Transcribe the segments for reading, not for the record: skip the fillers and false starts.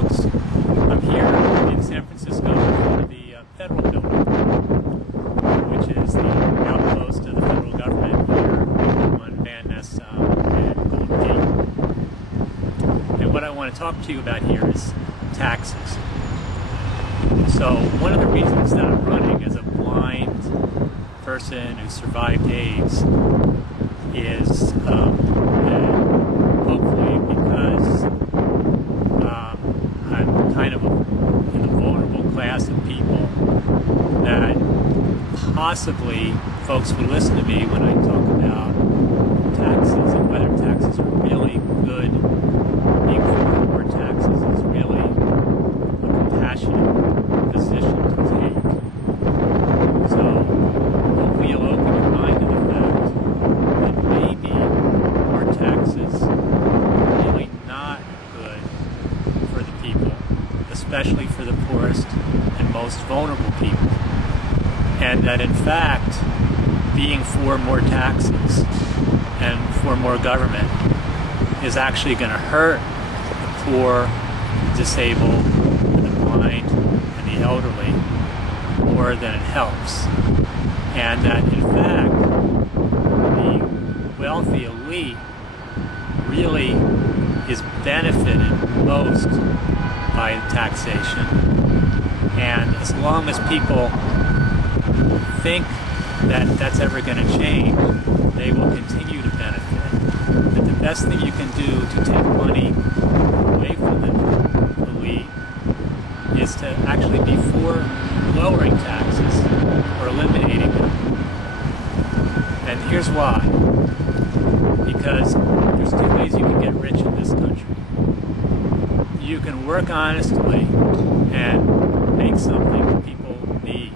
folks. I'm here in San Francisco at the federal building, which is the outpost of the federal government here on Van Ness and Golden Gate. And what I want to talk to you about here is taxes. So one of the reasons that I'm running as a blind person who survived AIDS is hopefully because I'm kind of in the vulnerable class of people that possibly folks would listen to me when I talk about taxes and whether taxes are really good. Being for more taxes is really a compassionate position to take. So hopefully you'll open your mind to the fact that maybe more taxes are really not good for the people, especially for the poorest and most vulnerable people. And that in fact, being for more taxes and for more government is actually going to hurt the poor, the disabled, and the blind, and the elderly more than it helps. And that in fact, the wealthy elite really is benefited most by taxation. And as long as people think that that's ever going to change, they will continue to benefit. But the best thing you can do to take money away from the elite is to actually be for lowering taxes or eliminating them. And here's why. Because there's two ways you can get rich in this country. You can work honestly and make something that people need.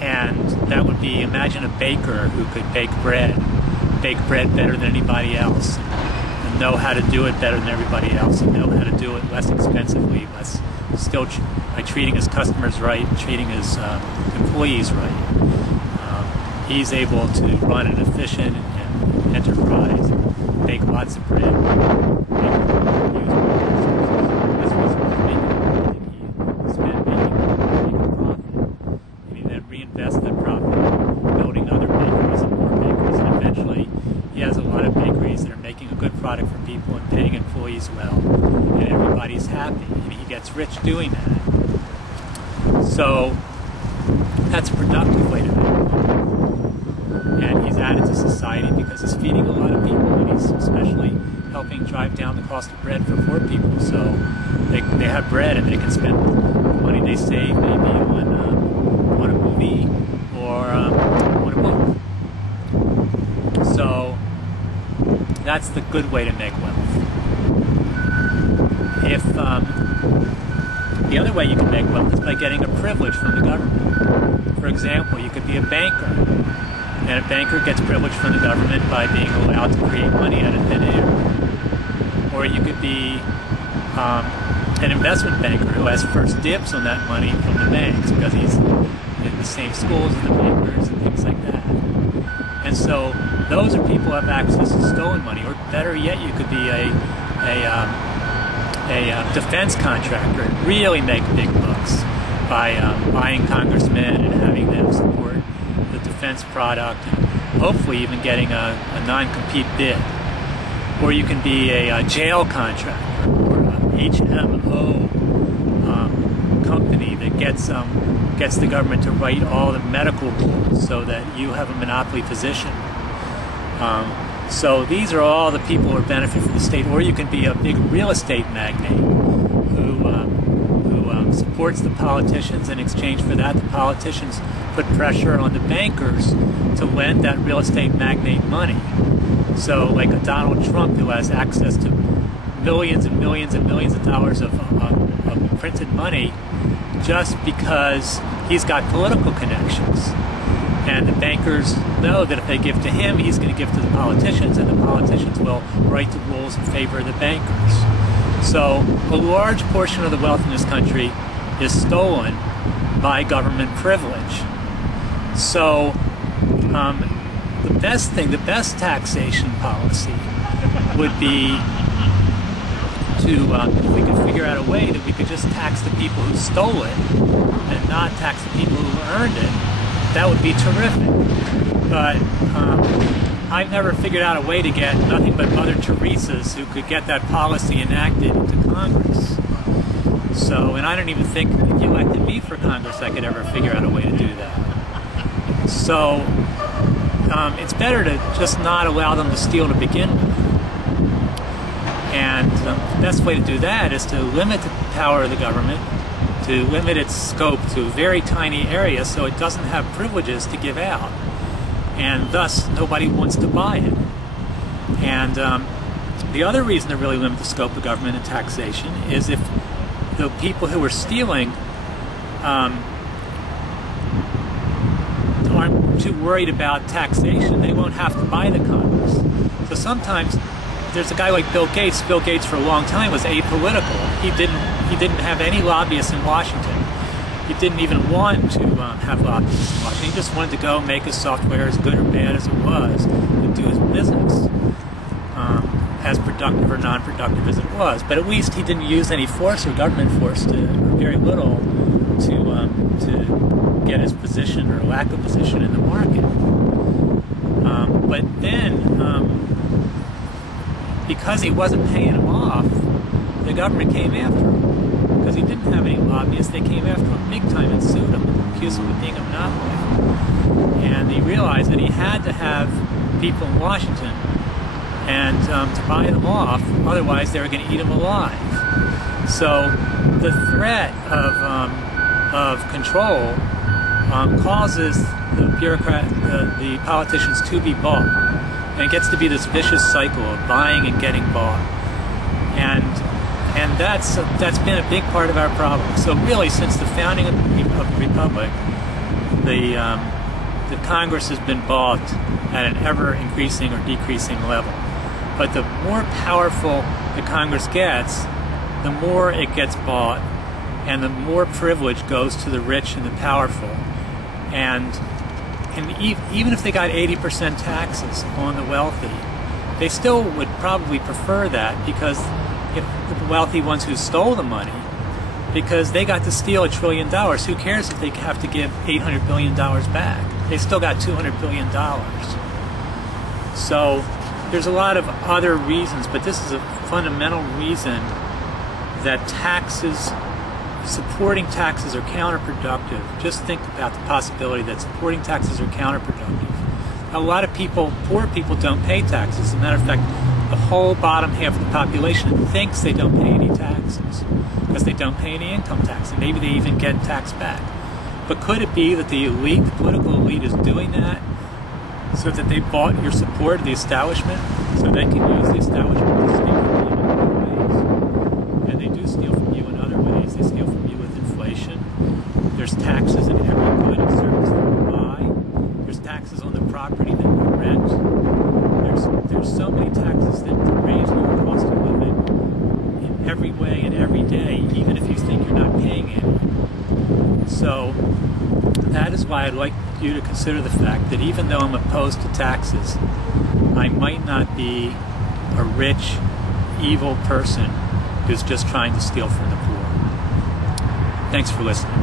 And that would be, imagine a baker who could bake bread better than anybody else, and know how to do it better than everybody else, and know how to do it less expensively, still by treating his customers right, treating his employees right. He's able to run an efficient enterprise, bake lots of bread, reinvest that profit, building other bakeries and more bakeries, and eventually he has a lot of bakeries that are making a good product for people and paying employees well, and everybody's happy, and he gets rich doing that. So that's a productive way to make money. And he's added to society because he's feeding a lot of people, and he's especially helping drive down the cost of bread for poor people. So they have bread and they can spend the money they save maybe on a movie or on a book. So that's the good way to make wealth. If the other way you can make wealth is by getting a privilege from the government. For example, you could be a banker, and a banker gets privilege from the government by being allowed to create money out of thin air. Or you could be an investment banker who has first dibs on that money from the banks because he's in the same schools as the bankers and things like that. And so those are people who have access to stolen money. Or better yet, you could be a defense contractor and really make big bucks by buying congressmen and having them support the defense product, and hopefully even getting a non-compete bid. Or you can be a jail contractor or an HMO company that gets the government to write all the medical rules so that you have a monopoly position. So these are all the people who are benefit from the state. Or you can be a big real estate magnate who supports the politicians. In exchange for that, the politicians put pressure on the bankers to lend that real estate magnate money. So like a Donald Trump who has access to millions and millions and millions of dollars of printed money just because he's got political connections. And the bankers know that if they give to him, he's going to give to the politicians, and the politicians will write the rules in favor of the bankers. So a large portion of the wealth in this country is stolen by government privilege. So the best taxation policy would be if we could figure out a way that we could just tax the people who stole it and not tax the people who earned it, that would be terrific. But I've never figured out a way to get nothing but Mother Teresa's who could get that policy enacted into Congress. So, and I don't even think if you elected me for Congress I could ever figure out a way to do that. So it's better to just not allow them to steal to begin with. And the best way to do that is to limit the power of the government, to limit its scope to a very tiny area so it doesn't have privileges to give out. And thus, nobody wants to buy it. And the other reason to really limit the scope of government and taxation is if the people who are stealing aren't too worried about taxation, they won't have to buy the Congress. So sometimes there's a guy like Bill Gates. Bill Gates for a long time was apolitical. He didn't have any lobbyists in Washington. He didn't even want to have lobbyists in Washington. He just wanted to go make his software as good or bad as it was and do his business, as productive or non-productive as it was. But at least he didn't use any force or government force or very little to get his position or lack of position in the market. But then, because he wasn't paying him off, the government came after him. Because he didn't have any lobbyists, they came after him big time and sued him, accused him of being a monopoly. And he realized that he had to have people in Washington and to buy them off, otherwise they were going to eat him alive. So the threat of control causes the the politicians to be bought. And it gets to be this vicious cycle of buying and getting bought. And that's been a big part of our problem. So really, since the founding of the Republic, the Congress has been bought at an ever-increasing or decreasing level. But the more powerful the Congress gets, the more it gets bought, and the more privilege goes to the rich and the powerful. And even if they got 80% taxes on the wealthy, they still would probably prefer that, because if the wealthy ones who stole the money, because they got to steal $1 trillion. Who cares if they have to give $800 billion back? They still got $200 billion. So there's a lot of other reasons, but this is a fundamental reason that supporting taxes are counterproductive. Just think about the possibility that supporting taxes are counterproductive. A lot of people, poor people, don't pay taxes. As a matter of fact, the whole bottom half of the population thinks they don't pay any taxes because they don't pay any income tax, and maybe they even get tax back. But could it be that the elite, the political elite, is doing that so that they bought your support of the establishment, so they can use the establishment to steal from you in other ways? And they do steal from you in other ways. They steal from you with inflation. There's taxes in every good and service that you buy. There's taxes on the property that you rent. There's so many taxes that raise your cost of living in every way and every day, even if you think you're not paying any. So that is why I'd like you to consider the fact that even though I'm opposed to taxes, I might not be a rich, evil person who's just trying to steal from the poor. Thanks for listening.